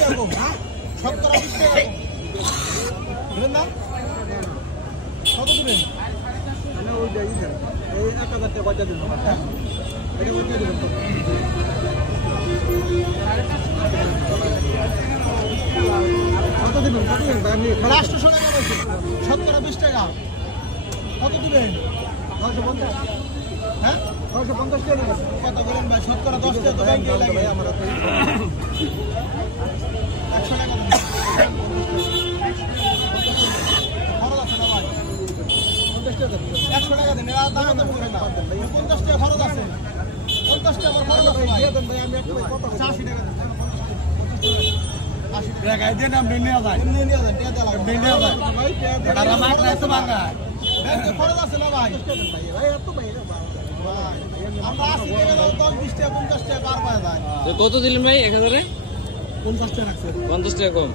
টাকা কম, শতকরা 20 টাকা কম। বুঝলেন না? কত দিবেন? মানে ওইটা দেন, এই 1000 টাকা বাজার দিন। হ্যাঁ, এটা ওইটা দিবেন তো। কত দিবেন? কত দিবেন? মানে 800 টাকা পাইছে, শতকরা 20 টাকা। কত দিবেন? 950। হ্যাঁ, 950 টাকা দিবেন। কত করেন ভাই? শতকরা 10 টাকা তো ব্যাংকে লাগে। আমার 100 টাকা দিবেন। খরচ আছে না ভাই? 50 টাকা দিবেন। 100 টাকা দেন, এরা দাম দাম করে না। 50 টাকা খরচ আছে, 50 টাকা আমার খরচ আছে ভাই। দিয়ে দেন ভাই, আমি একটু কথা বলছি। 80 টাকা দেন, 80 টাকা। টাকা দিয়ে নাম নিয়ে যায় এমনি নিয়ে যান, টাকা দেওয়া লাগবে। নিয়ে যায় ভাই পেয়ে দেন। তারা মাছ রাইতে ভাঙা ব্যাংকে খরচ আছে না ভাই? ভাই এত ভাই রে ভাই। আমরা 80 টাকা দাও, 10 20 টাকা 50 টাকা বার পাওয়া যায়। তো কত দিলেন ভাই 1000-এ? 50 টাকা রাখছে। 50 টাকা কম।